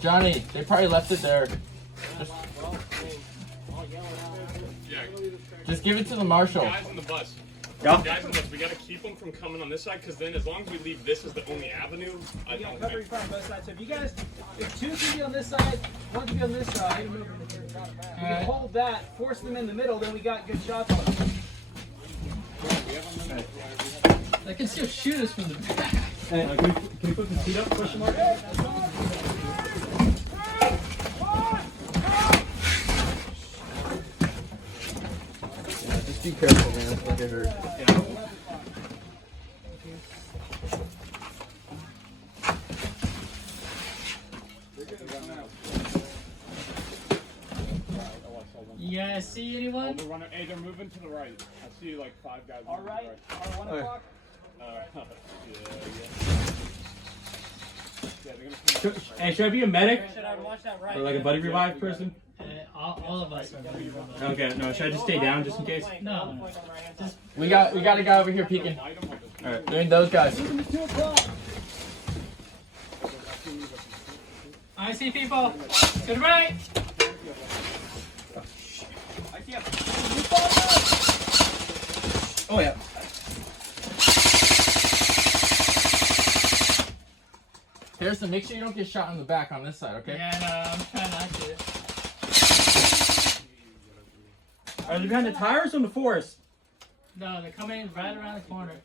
Johnny, they probably left it there. Just give it to the marshal. Guys in the bus. Yeah. Guys in the bus, we gotta keep them from coming on this side, because then as long as we leave this as the only avenue, I You got don't coverage think. from both sides. So if you guys, if two can be on this side, one can be on this side, we can hold that, force them in the middle, then we got good shots on them. They can still shoot us from the back. Hey, can we put the seat up? Question mark. Just be careful, man. It's like it hurt. You guys see anyone? Hey, they're moving to the right. I see like 5 guys. All right, our 1 o'clock. Hey, should I be a medic? Should I watch that right? Or like a buddy revive person? All of us are going to be Okay, no, should I just stay down just in case? No. We got a guy over here peeking. Alright. Doing those guys. I see people. To the right. Oh yeah. Harrison, make sure you don't get shot in the back on this side, okay? Yeah, no, I'm trying not to. Are they behind the tires or in the forest? No, they're coming right around the corner.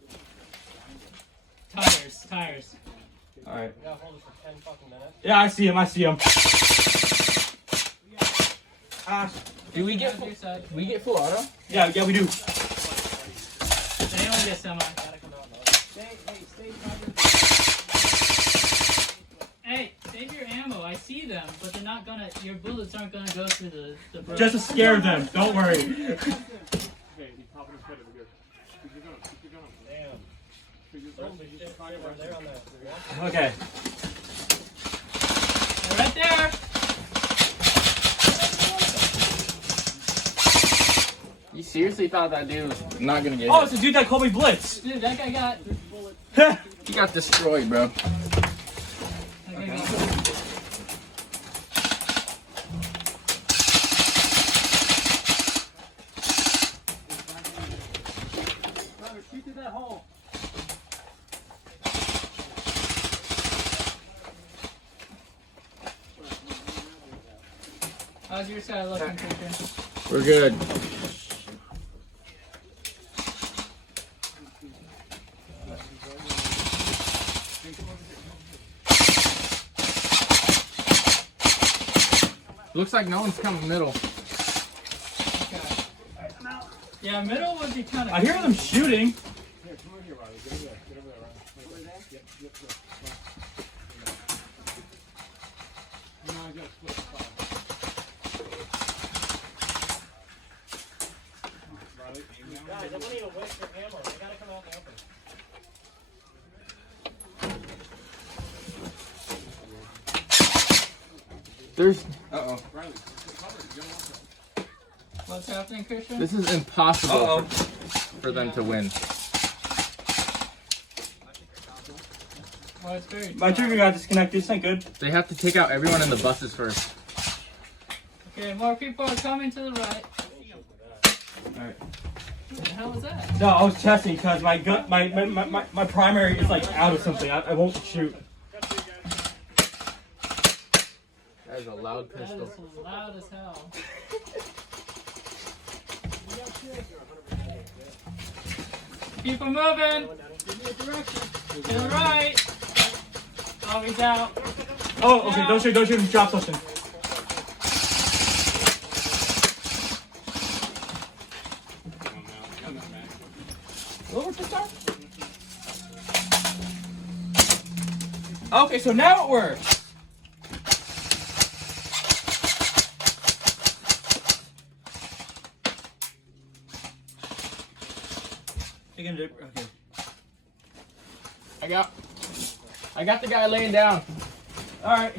Tires. Alright. We gotta hold it for 10 fucking minutes. Yeah, I see him. Do we get full auto? Yeah, we do. They only get semi. Hey, save your ammo. I see them, but they're not gonna. Your bullets aren't gonna go through the bridge. Just to scare them. Don't worry. Okay, he's popping his head over here. Keep your gun. Damn. Okay. They're right there. You seriously thought that dude was not gonna get Oh, hit? it's the dude that called me Blitz. Dude, that guy got. He got destroyed, bro. That guy got. Shoot through that hole. How's your side looking, Christian? We're good. Looks like no one's coming middle. Yeah, middle would be kind of. I hear them shooting. Here, come over here, Riley. Get over there, Riley. Yep. No, I got split spot. Riley, aim down. Guys, I wouldn't even waste your ammo. They gotta come out in the open. There's. Riley, cover it. You don't want that. What's happening, Christian? This is impossible for them to win. Well, it's very. My trigger got disconnected. This ain't good. They have to take out everyone in the buses first. Okay, more people are coming to the right. Alright. What the hell was that? No, I was testing because my gun, my primary is like out of something. I won't shoot. That is a loud That pistol. is loud as hell. People moving. To the right. Oh, he's out. Oh, okay. Don't shoot him. Drop something. What was this time? Okay, so now it works. Okay. I got the guy laying down. All right.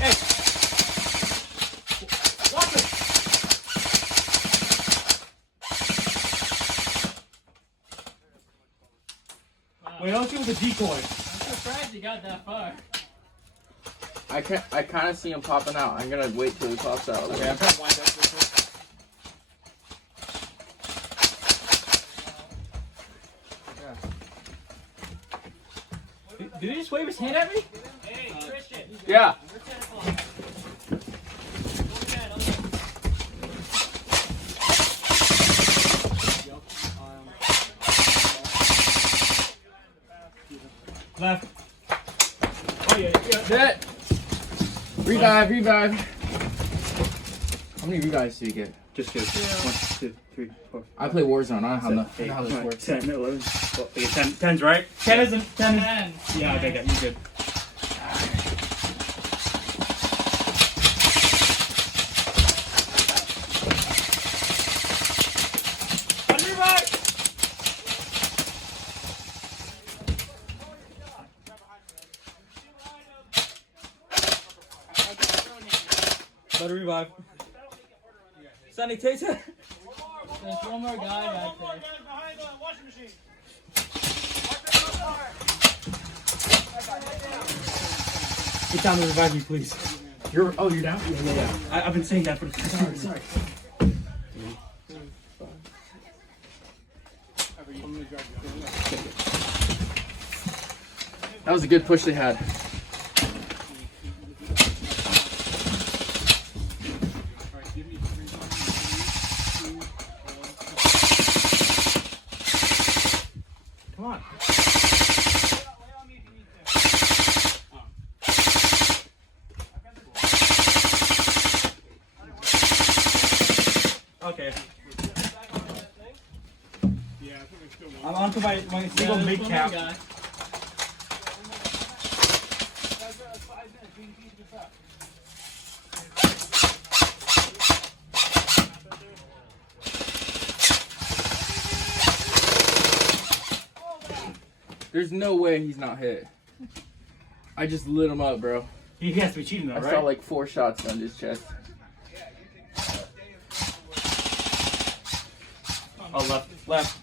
Hey. Watch it. Wow. Wait, don't shoot with a decoy. I'm surprised he got that far. I kind of see him popping out. I'm gonna wait till he pops out. Okay, I'm trying to wind up this one. Did he just wave his hand at me? Hey, Christian. Yeah. We're 10 o'clock. Go ahead, Left. Oh yeah, yeah. Hit. Revive, revive. How many revives do you get? Just two. 1, 2, 3, 4. I play Warzone. I don't know 8, how this works. 10, 11. Well, okay, 10. 10's right. 10 isn't. 10 is. 10. Yeah, okay, you good. Let her revive. Sanitation. There's one more guy back there. Get down to revive me, please. You're down? Yeah. I've been saying that for the past 2 minutes. Sorry. That was a good push they had. Come on. Okay. I'm on to my single there's mid one cap. more guy. There's no way he's not hit. I just lit him up, bro. He has to be cheating though, I right? saw like 4 shots on his chest. Oh, left.